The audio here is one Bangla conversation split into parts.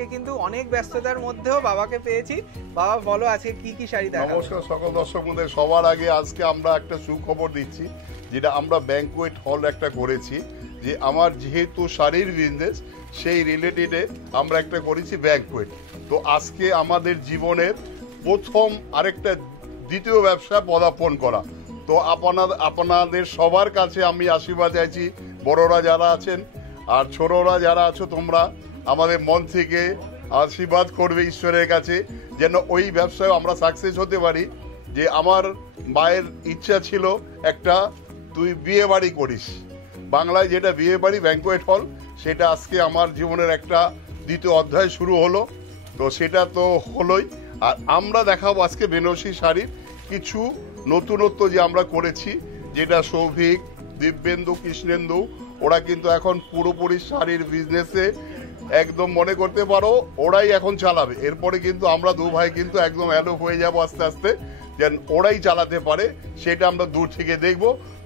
আজকে কিন্তু অনেক ব্যস্ততার মধ্যেও বাবাকে পেয়েছি। বাবা বলো আজকে কি কি শাড়ি দেখাবো? নমস্কার সকল দর্শক বন্ধুদের, সবার আগে আজকে আমরা একটা সুখবর দিচ্ছি, যেটা আমরা ব্যাংকুয়েট হল একটা করেছি, যে আমার যেহেতু শাড়ির বিজনেস সেই রিলেটেডে আমরা একটা করেছি ব্যাংকুয়েট। তো আজকে আমাদের জীবনের প্রথম আরেকটা দ্বিতীয় ব্যবসা পদার্পণ করা। তো আপনাদের সবার কাছে আমি আশীর্বাদ চাইছি, বড়রা যারা আছেন আর ছোটরা যারা আছো, তোমরা আমাদের মন থেকে আশীর্বাদ করবে ঈশ্বরের কাছে, যেন ওই ব্যবসায় আমরা সাকসেস হতে পারি। যে আমার মায়ের ইচ্ছা ছিল একটা তুই বিয়ে বাড়ি করিস, বাংলায় যেটা বিয়ে বাড়ি ব্যাংকুয়েট হল, সেটা আজকে আমার জীবনের একটা দ্বিতীয় অধ্যায় শুরু হলো। তো সেটা তো হলোই। আর আমরা দেখাবো আজকে বেনারসি শাড়ির কিছু নতুনত্ব যে আমরা করেছি, যেটা সৌভিক, দিব্যেন্দু, কৃষ্ণেন্দু ওরা কিন্তু এখন পুরোপুরি শাড়ির বিজনেসে একদম মনে করতে পারো ওরাই এখন চালাবে। এরপরে কিন্তু আমরা দু ভাই কিন্তু একদম অ্যালো হয়ে যাবো আস্তে আস্তে, যেন ওরাই চালাতে পারে সেটা আমরা দূর থেকে দেখব।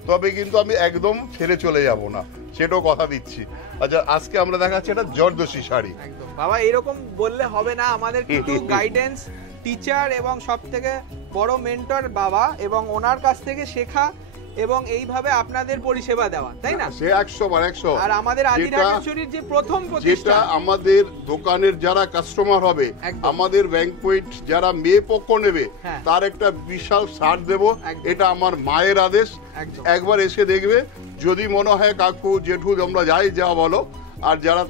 তবে কিন্তু আমি একদম ছেড়ে চলে যাব না, সেটাও কথা দিচ্ছি। আচ্ছা, আজকে আমরা দেখাচ্ছি এটা জর্দসি শাড়ি। একদম বাবা, এরকম বললে হবে না, আমাদের কিন্তু গাইডেন্স টিচার এবং সব থেকে বড় মেন্টর বাবা, এবং ওনার কাছ থেকে শেখা এবং এইভাবে আপনাদের পরিষেবা দেওয়া, তাই না? সে 100 বার 100। আর আমাদের আদি ঢাকেশ্বরীর যে প্রথম প্রতিষ্ঠান, যেটা আমাদের দোকানের যারা কাস্টমার হবে, আমাদের ব্যাংকুয়েট যারা মেয়ে পক্ষ নেবে, তার একটা বিশাল ছাড় দেব। এটা আমার মায়ের আদেশ। একবার এসে দেখবে, যদি মনে হয় কাকু জেঠু আমরা যাই যা বলো, আর যারা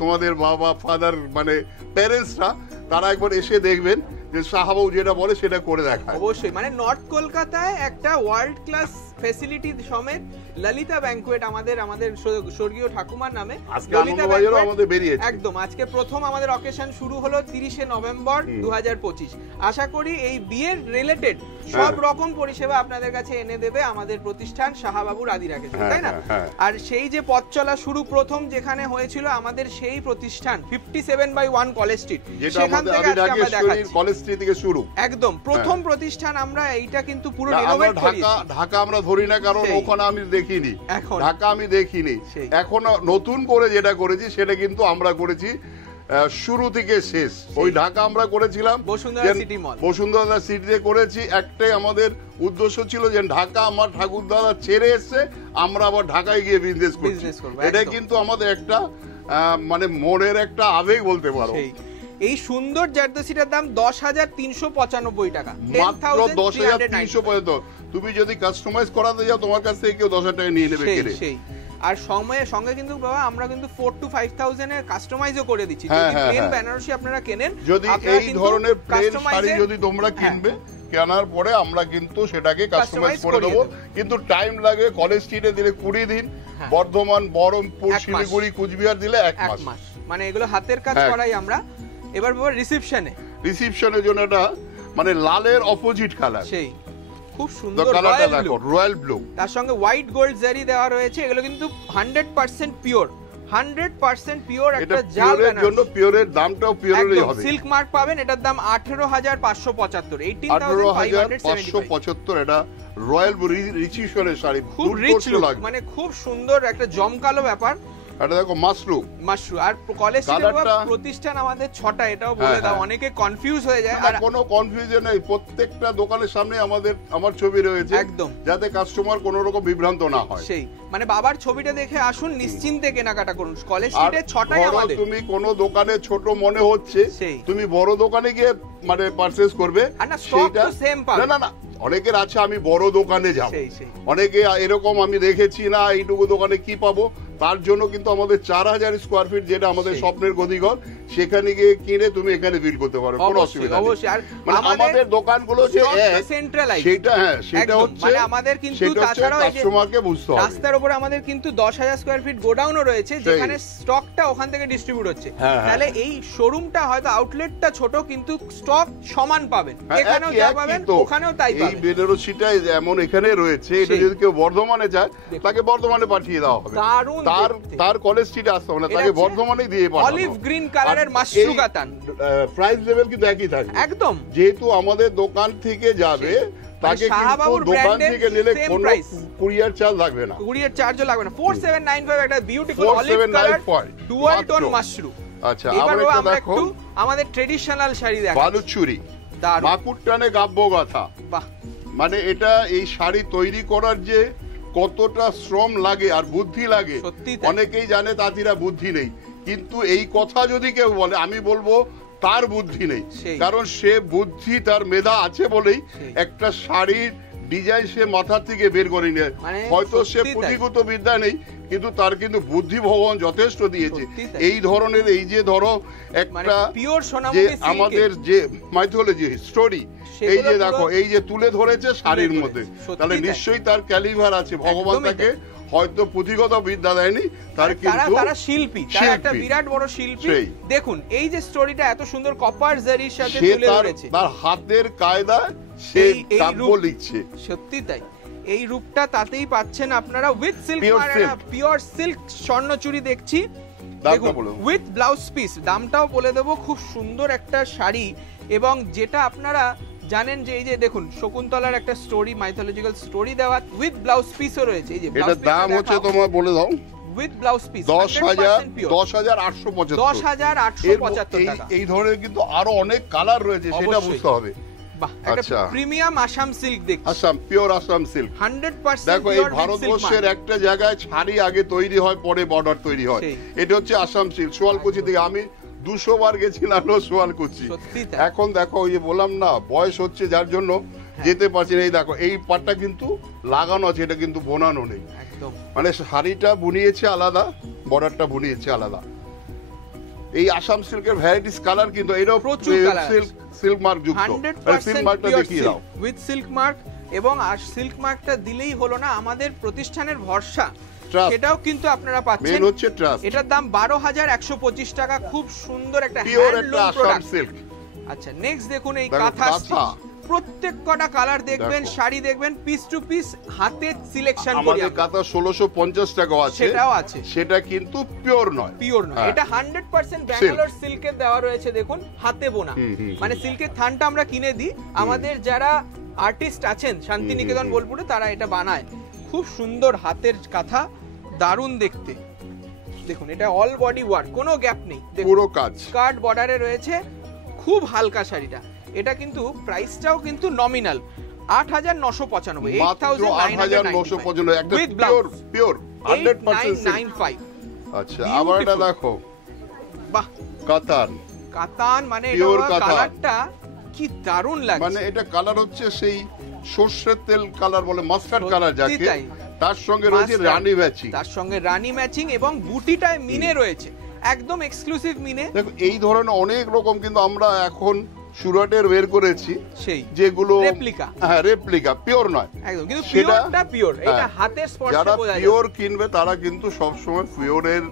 তোমাদের বাবা ফাদার মানে প্যারেন্টসরা, তারা একবার এসে দেখবেন যে সাহাবাবু যেটা বলে সেটা করে দেখায়। অবশ্যই, মানে নর্থ কলকাতায় একটা ওয়ার্ল্ড ক্লাস ফ্যাসিলিটি সমেত ললিতা ব্যাংকুয়েট, আমাদের স্বর্গীয় ঠাকুমার নামে আমাদের বেরিয়েছে। একদম আজকে প্রথম আমাদের অকেশন শুরু হলো 30শে নভেম্বর 2025। আশা করি এই বিয়ের রিলেটেড সব রকম পরিষেবা আপনাদের কাছে এনে দেবে আমাদের প্রতিষ্ঠান শাহবাবুর আদি ঢাকেশ্বর, তাই না? আর সেই যে পথ চলা শুরু প্রথম যেখানে হয়েছিল আমাদের সেই প্রতিষ্ঠান 57/1 কলেজ স্ট্রিট, সেখান থেকে আজকে আমরা দেখাচ্ছি কলেজ স্ট্রিট থেকে শুরু একদম প্রথম প্রতিষ্ঠান। আমরা এইটা কিন্তু পুরো রিনোভেট করেছি। ঢাকা আমরা ধরি না, কারণ ওখানে আমি দেখিনি, ঢাকা আমি দেখিনি। এখন নতুন করে যেটা করেছি সেটা কিন্তু আমরা করেছি শুরু থেকে শেষ। ওই ঢাকা আমরা করেছিলাম বসুন্ধরা সিটিতে করেছি। একটাই আমাদের উদ্দেশ্য ছিল যে ঢাকা আমার ঠাকুর দাদা ছেড়ে এসছে, আমরা আবার ঢাকায় গিয়ে বিজনেস করছি। এটা কিন্তু আমাদের একটা মানে মনের একটা আবেগ বলতে পারো। এই সুন্দর জারদোসিটার দাম 10,395 টাকা, মাত্র 10,395। তুমি যদি কাস্টমাইজ করাতে যাও, তোমার কাছ থেকে কেউ 10,000 টাকা নিয়ে নেবে কিনে। সেই আর সঙ্গে কিন্তু বাবা আমরা কিন্তু 4 to 5,000 এর কাস্টমাইজও করে দিচ্ছি। যদি প্লেন বেনারসি আপনারা কেনেন, যদি এই ধরনের প্লেন শাড়ি যদি তোমরা কিনবে, কেনার পরে আমরা কিন্তু সেটাকে কাস্টমাইজ করে দেবো। কিন্তু টাইম লাগে। কলেজ স্ট্রিটে দিলে 20 দিন, বর্ধমান, বহরমপুর, শিলিগুড়ি, কুচবিহার দিলে 1 মাস। মানে এগুলো হাতের কাজ করাই আমরা। এবার বাবা রিসেপশনের জন্য এটা মানে লালের অপোজিট কালার, সেই খুব সুন্দর রয়্যাল ব্লু, তার সঙ্গে হোয়াইট গোল্ড জারি দেওয়া রয়েছে। এগুলো কিন্তু 100% পিওর, 100% পিওর একটা জাল বেনারসি। জন্য পিওরের দামটাও পিওরেরই হবে। সিল্ক মার্ক পাবেন। এটার দাম 18,575, 18,575। এটা রয়্যাল রিচিশনের শাড়ি, খুব রিচ লুক, মানে খুব সুন্দর একটা জমকালো ব্যাপার। এটা দেখো মাশরুম। আর কলেজ প্রতিষ্ঠান আমাদের 6টা, এটাও বলে দাও, অনেকে কনফিউজ হয়ে যায়। আর কোনো কনফিউশন নেই, প্রত্যেকটা দোকানের সামনে আমার ছবি রয়েছে, একদম যাতে কাস্টমার কোনো রকম বিভ্রান্ত না হয়। সেই মানে বাবার ছবিটা দেখে আসুন, নিশ্চিন্তে কেনাকাটা করুন। কলেজ স্ট্রিটে 6টাই আমাদের। তুমি কোনো দোকানে ছোট মনে হচ্ছে, তুমি বড় দোকানে গিয়ে মানে পারচেজ করবে, সেটা সেম পাবে না। অনেকের আছে আমি বড় দোকানে যাব, অনেকে এরকম আমি দেখেছি না এইটুকু দোকানে কি পাবো। তার জন্য কিন্তু আমাদের 4,000 স্কোয়ার ফিট, যেটা আমাদের স্বপ্নের গদিঘর, সেখানে গিয়ে কিনে তুমি এখানে বিল করতে পারো, কোনো অসুবিধা নেই। মানে আমাদের দোকানগুলো যে সেটা হচ্ছে আমাদের কিন্তু তাছাড়াও কাস্টমারকে বুঝতে হবে। রাস্তার উপরে আমাদের কিন্তু 10,000 স্কোয়ার ফিট গোডাউনও রয়েছে, যেখানে স্টকটা ওখান থেকে ডিস্ট্রিবিউট হচ্ছে। তাহলে এই শোরুমটা হয়তো আউটলেটটা ছোট, কিন্তু স্টক সমান পাবেন, এখানেও যা পাবেন ওখানেও তাই পাবেন। এই বেনারসিটা যেমন এখানে রয়েছে, এটা যদি কেউ বর্ধমানে যায় তাকে বর্ধমানে পাঠিয়ে দেওয়া হবে। তার কলেজ স্ট্রিটে আসতে হবে না, তাকে বর্ধমানেই দিয়ে পাঠানো। অলিভ গ্রিন কালারের মাশরু কাতান, প্রাইস লেভেল কিন্তু একই থাকবে একদম। যেহেতু আমাদের দোকান থেকে যাবে, তাকে কিন্তু দোকান থেকে নিলে কোনো কুরিয়ার চার্জ লাগবে না, কুরিয়ার চার্জও লাগবে না। 4795 একটা beautiful olive colour dual tone Mashru, আচ্ছা, এবার আবার আমরা দেখো একটু আমাদের ট্রেডিশনাল শাড়ি দেখাচ্ছি। বালুচুরি, দারুণ। মাকুর টানে গাব্য গাথা। বাহ, মানে এটা এই শাড়ি তৈরি করার যে কতটা শ্রম লাগে আর বুদ্ধি লাগে, সত্যি তাই। অনেকেই জানে তাঁতিরা বুদ্ধি নেই, কিন্তু এই কথা যদি কেউ বলে আমি বলবো তার বুদ্ধি নেই, সেই। কারণ সে বুদ্ধি তার মেধা আছে বলেই সেই। একটা শাড়ির ডিজাইন সে মাথা থেকে বের করে নিয়ে, মানে হয়তো সে সত্যি তাই। পুঁথিগত বিদ্যা নেই, কিন্তু তার কিন্তু বুদ্ধি ভগবান যথেষ্ট দিয়েছে। সত্যি তাই। এই ধরনের এই যে ধরো একটা পিওর যে সোনামুখী সিল্কের আমাদের যে মাইথোলজি স্টোরি, এই যে সেগুলো দেখো পুরো এই যে তুলে ধরেছে শাড়ির ধরেছে। মধ্যে, সত্যি তাহলে তাই। নিশ্চয়ই তার ক্যালিভার আছে, ভগবান একদমই তাকে হয়তো পুঁথিগত বিদ্যা দেয়নি, তার তারা কিন্তু তারা শিল্পী, তারা একটা শিল্পী। বিরাট বড় শিল্পী। সেই। দেখুন এই যে স্টোরিটা এত সুন্দর কপার জারির সাথে সে তুলে তার ধরেছে, তার হাতের কায়দায় সে এই কাব্য রূপ। লিখছে। সত্যি তাই। এই রূপটা তাতেই পাচ্ছেন আপনারা with silk, Pure silk। Pure silk Swarnachuri দেখছি। দামটা দেখুন বলুন। উইথ ব্লাউজ পিস, দামটাও বলে দেবো। খুব সুন্দর একটা শাড়ি, এবং যেটা আপনারা জানেন যে এই যে দেখুন শকুন্তলার একটা স্টোরি, মাইথোলজিক্যাল স্টোরি দেওয়া, উইথ ব্লাউজ পিসও রয়েছে। এই যে এটার দাম হচ্ছে তোমার বলে দাও উইথ ব্লাউজ পিস 10,875। 10,875 টাকা। এই ধরনের কিন্তু আরো অনেক কালার রয়েছে, সেটা অবশ্যই। বুঝতে হবে। বাহ, একটা আচ্ছা। প্রিমিয়াম আসাম সিল্ক দেখছি, আসাম, পিওর আসাম সিল্ক। 100% দেখো এই পিওর উইথ সিল্ক ভারতবর্ষের মার্ক। একটা জায়গায় শাড়ি আগে তৈরি হয়, পরে বর্ডার তৈরি হয়, সেই। এটা হচ্ছে আসাম সিল্ক। সোয়ালকুচি থেকে আমি 200 বার গেছিলাম সোয়ালকুচি। সত্যি তাই। এখন দেখো ওই যে বললাম না, বয়স হচ্ছে যার জন্য যেতে পারছি না। এই দেখো এই পাটটা কিন্তু লাগানো আছে, এটা কিন্তু বোনানো নেই। একদম মানে শাড়িটা বুনিয়েছে আলাদা, বর্ডারটা বুনিয়েছে আলাদা। এই আসাম সিল্কের ভ্যারাইটিস কালার, কিন্তু এটাও প্রচুর colour আছে। সিল্ক মার্ক যুক্ত। সিল্ক 100% মার্কটা পিওর দেখিয়ে দাও। Silk with silk mark. এবং আর সিল্ক মার্কটা দিলেই হলো না, আমাদের প্রতিষ্ঠানের ভরসা, Trust। সেটাও কিন্তু আপনারা পাচ্ছেন। মেন হচ্ছে ট্রাস্ট। এটার দাম 12,125 টাকা। খুব সুন্দর একটা পিওর একটা হ্যান্ডলুম আসাম প্রোডাক্ট। সিল্ক। আচ্ছা নেক্সট দেখুন এই দেখো, কাঁথা কাঁথা। প্রত্যেক কটা কালার দেখবেন, দেখো। শাড়ি দেখবেন, পিস টু পিস হাতে সিলেকশন করি আমাদের আমরা। কাতা 1650 টাকা আছে, সেটাও আছে। সেটা কিন্তু পিওর নয়। পিওর নয়, হ্যাঁ। এটা 100% ব্যাঙ্গালোর সিল্কের দেওয়া রয়েছে। দেখুন হাতে বোনা, মানে সিল্কের থানটা আমরা কিনে দিই। আমাদের যারা আর্টিস্ট আছেন শান্তিনিকেতন বোলপুরে, তারা এটা বানায়। খুব সুন্দর হাতের কাঁথা, দারুণ দেখতে। দেখুন এটা অল বডি ওয়ার্ক, কোনো গ্যাপ নেই। পুরো কাজ। স্কার্ট বর্ডারে রয়েছে, খুব হালকা শাড়িটা। এটা কিন্তু প্রাইসটাও কিন্তু নমিনাল 8,995, মাত্র 8,995 একটা with pure blouse pure 100% silk. 8,995। আচ্ছা, আবার এটা Beautiful। দেখো বাহ, কাতান। কাতান, মানে Pure এটা কাতান। কালারটা কি দারুণ লাগছে। মানে এটা কালার হচ্ছে সেই সর্ষের তেল কালার বলে, মাস্টার্ড সত্যি কালার যাকে, তাই। তার সঙ্গে রয়েছে Mustard, রানী ম্যাচিং। তার সঙ্গে রানী ম্যাচিং, এবং বুটিটায় মিনে রয়েছে, একদম এক্সক্লুসিভ মিনে। দেখো এই ধরনের অনেক রকম কিন্তু আমরা এখন সুরাটের বের করেছি, সেই যেগুলো রেপ্লিকা, হ্যাঁ রেপ্লিকা, পিওর নয় একদম, কিন্তু সেটা- পিওরটা পিওর। এটা হ্যাঁ। হাতের স্পর্শে যারা বোঝা যায়। পিওর কিনবে তারা কিন্তু সবসময় পিওরের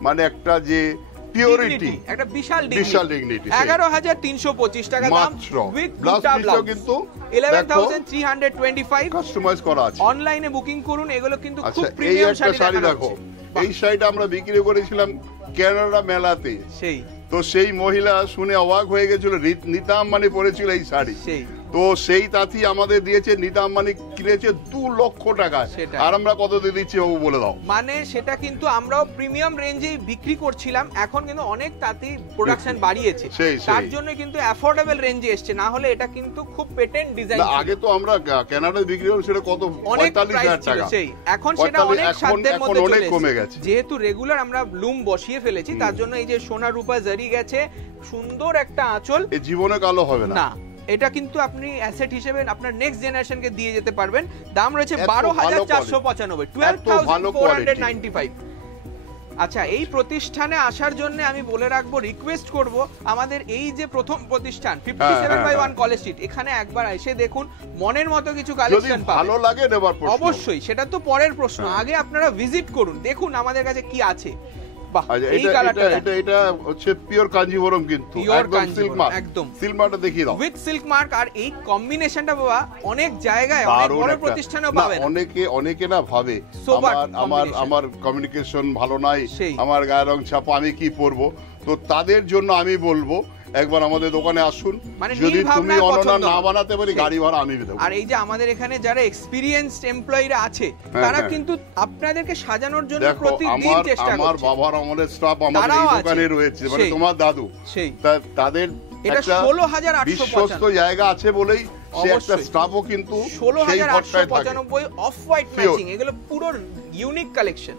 মানে একটা যে পিওরিটি, একটা বিশাল বিশাল dignity, সেই। 11,325 টাকা দাম মাত্র। উইথ Blouse দুটা piece-ও ব্লাউজ কিন্তু 11,325। কাস্টমাইজ করা আছে। অনলাইনে বুকিং করুন, এগুলো কিন্তু আচ্ছা, খুব এই প্রিমিয়াম একটা শাড়ি শাড়ি দেখানো দেখো, হচ্ছে। এই শাড়িটা আমরা বিক্রি করেছিলাম কানাডা মেলাতে। সেই তো সেই মহিলা শুনে অবাক হয়ে গেছিল, নিতা আম্বানি পরেছিল এই শাড়ি। সেই তো সেই তাঁতি আমাদের দিয়েছে, নিতা আম্বানি কিনেছে 2 লক্ষ টাকা। সেটাই। আর আমরা কত দিয়ে দিচ্ছি বাবু বলে দাও। মানে সেটা কিন্তু আমরাও প্রিমিয়াম রেঞ্জেই বিক্রি করছিলাম, এখন কিন্তু অনেক তাঁতি প্রোডাকশন বাড়িয়েছে, সেই। তার জন্য কিন্তু অ্যাফোর্ডেবল রেঞ্জে এসছে। না হলে এটা কিন্তু খুব পেটেন্ট ডিজাইন। না, আগে তো আমরা কানাডায় বিক্রি করলাম, সেটা কত অনেক 45,000 প্রাইস ছিল টাকা। সেই, এখন সেটা 45, অনেক সাধ্যের এখন মধ্যে অনেক চলে কমে এসেছে। গেছে। যেহেতু রেগুলার আমরা লুম বসিয়ে ফেলেছি, তার জন্য এই যে সোনা রূপা জারি গেছে, সুন্দর একটা আঁচল। এই জীবনে কালো হবে না। না, এটা কিন্তু আপনি অ্যাসেট হিসেবে আপনার নেক্সট জেনারেশনকে দিয়ে যেতে পারবেন। দাম রয়েছে এত ভালো 12,495, এত ভালো 12,495। আচ্ছা, এই প্রতিষ্ঠানে আসার জন্য আমি বলে রাখবো, রিকোয়েস্ট করব, আমাদের এই যে প্রথম প্রতিষ্ঠান 57/1 কলেজ স্ট্রিট, এখানে একবার এসে দেখুন, মনের মতো কিছু যদি কালেকশন ভালো পাবেন। লাগে নেবার প্রশ্ন। অবশ্যই, সেটা তো পরের প্রশ্ন। হ্যাঁ। আগে আপনারা ভিজিট করুন, দেখুন আমাদের কাছে কি আছে। বাহ, আচ্ছা, এই কালারটা এটা হচ্ছে পিওর কাঞ্জিভরম, কিন্তু Pure একদম সিল্ক কাঞ্জিভরম, মার্ক। একদম। সিল্ক মার্কটা দেখিয়ে দাও। With silk mark. আর এই কম্বিনেশনটা বাবা অনেক জায়গায়, অনেক দারুণ বড় একটা- প্রতিষ্ঠানেও না, পাবে না। অনেকে না ভাবে Sober আমার combination। কমিউনিকেশন ভালো নাই, সেই। আমার গায়ের রং ছাপা, আমি কি পরবো। তো তাদের জন্য আমি বলবো একবার আমাদের দোকানে আসুন, মানে যদি তুমি নির্ভাবনায় অনন্যা পছন্দ না হবে। বানাতে পারি গাড়ি ভাড়া আমি দেবো। আর এই যে আমাদের এখানে যারা এক্সপিরিয়েন্সড এমপ্লয়িরা আছে তারা কিন্তু আপনাদেরকে সাজানোর জন্য দেখো প্রতিদিন চেষ্টা আমার করছে। বাবার আমলের স্টাফ আমাদের তারাও এই আছে। দোকানে রয়েছে, মানে সেই। তোমার দাদু, সেই তাদের এটা একটা 16,895 বিশ্বস্ত জায়গা আছে বলেই সে একটা অবশ্যই। স্টাফও কিন্তু সেই ঘরটায় থাকে। 16,895 অফ হোয়াইট Pure। ম্যাচিং, এগুলো পুরো ইউনিক কালেকশন।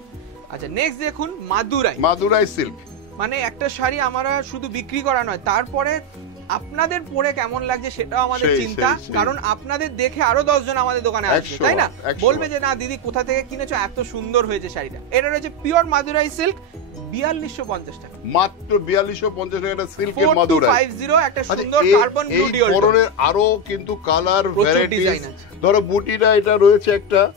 আচ্ছা নেক্সট দেখুন মাদুরাই। মাদুরাই সিল্ক। মানে একটা শাড়ি আমরা শুধু বিক্রি করা নয়, তারপরে আপনাদের পরে কেমন লাগছে সেটাও আমাদের সেই, চিন্তা, সেই। কারণ আপনাদের দেখে আরো 10 জন আমাদের দোকানে আসবে, 100 তাই না? 100 বলবে যে না দিদি কোথা থেকে কিনেছো, এত সুন্দর হয়েছে শাড়িটা। এটা রয়েছে পিওর মাদুরাই সিল্ক, 4250 টাকা, মাত্র 4250 টাকা সিল্কের মাদুরাই। 4250, একটা সুন্দর এই- কার্বন ব্লু এই ডিওল। ধরনের আরো কিন্তু কালার প্রচুর ভ্যারাইটিস। ডিজাইন আছে। ধরো বুটিটা এটা রয়েছে একটা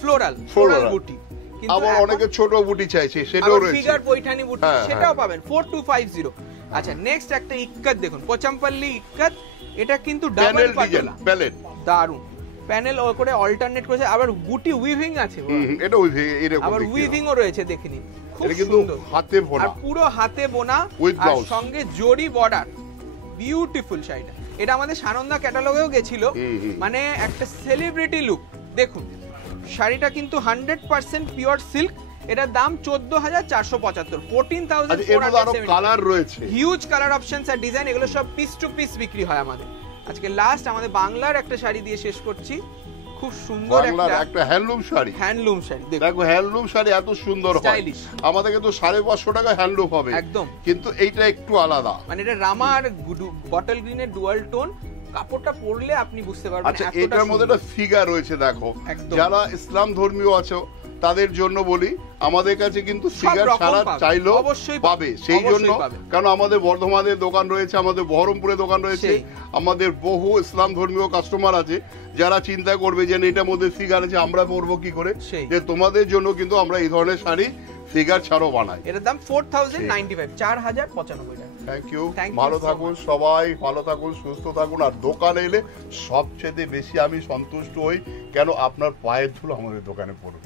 ফ্লোরাল Floral। বুটি, কিন্তু আবার এখন অনেকে ছোট বুটি চাইছে, সেটাও রয়েছে। ফিগার পৈঠানি বুটি, হ্যাঁ, সেটাও হ্যাঁ। পাবেন 4250। আচ্ছা নেক্সট একটা ইক্কাত দেখুন, পোচামপল্লী ইক্কাত। এটা কিন্তু double panel design, Patola, palette. দারুন প্যানেল করে অল্টারনেট করেছে, আবার বুটি উইভিং আছে, এটা ওই এরকম আবার দেখতে উইভিং ও রয়েছে, দেখে নিন খুব এটা কিন্তু সুন্দর। হাতে আর বোনা। পুরো হাতে বোনা, With আর blouse। সঙ্গে জরি বর্ডার, বিউটিফুল শাড়িটা। এটা আমাদের সানন্দা ক্যাটালগেও গেছিল, মানে একটা সেলিব্রিটি লুক। দেখুন শাড়িটা কিন্তু 100% পিওর সিল্ক, এটার দাম 14,475, আচ্ছা এর মধ্যে আরো 14,470। কালার রয়েছে। হিউজ কালার অপশনস আর ডিজাইন, এগুলো সব পিস টু পিস বিক্রি হয় আমাদের। আজকে লাস্ট আমাদের বাংলার একটা শাড়ি দিয়ে শেষ করছি, খুব সুন্দর বাংলার একটা একটা হ্যান্ডলুম শাড়ি। হ্যান্ডলুম শাড়ি। দেখুন দেখো হ্যান্ডলুম শাড়ি এত সুন্দর হয়, Stylish। আমাদের কিন্তু 550 টাকা হ্যান্ডলুম হবে একদম। কিন্তু এইটা একটু আলাদা। মানে এটা রামা আর বটল গ্রিনের ডুয়াল টোন, কাপড়টা পরলে আপনি বুঝতে পারবেন আচ্ছা এতটা এটার মধ্যে সুন্দর। একটা ফিগার রয়েছে, দেখো একদম। যারা ইসলাম ধর্মীয় আছো তাদের জন্য বলি, আমাদের কাছে কিন্তু ফিগার রকম ছাড়া পাবে। চাইলেও অবশ্যই পাবে। সেই অবশ্যই জন্য পাবে। কারণ আমাদের বর্ধমানের দোকান রয়েছে, আমাদের বহরমপুরে দোকান রয়েছে, সেই। আমাদের বহু ইসলাম ধর্মীয় কাস্টমার আছে যারা চিন্তা করবে যে না, এটার মধ্যে ফিগার আছে আমরা পরবো কি করে, সেই। যে তোমাদের জন্য কিন্তু আমরা এই ধরনের শাড়ি ফিগার ছাড়াও বানাই। এটার দাম 4095, 4095 টাকা। থ্যাংক ইউ, Thank you ভালো so থাকুন সবাই, ভালো থাকুন, সুস্থ থাকুন। আর দোকানে এলে সবচেয়ে বেশি আমি সন্তুষ্ট হই, কেন আপনার পায়ের ধুলো আমাদের দোকানে পড়ুন।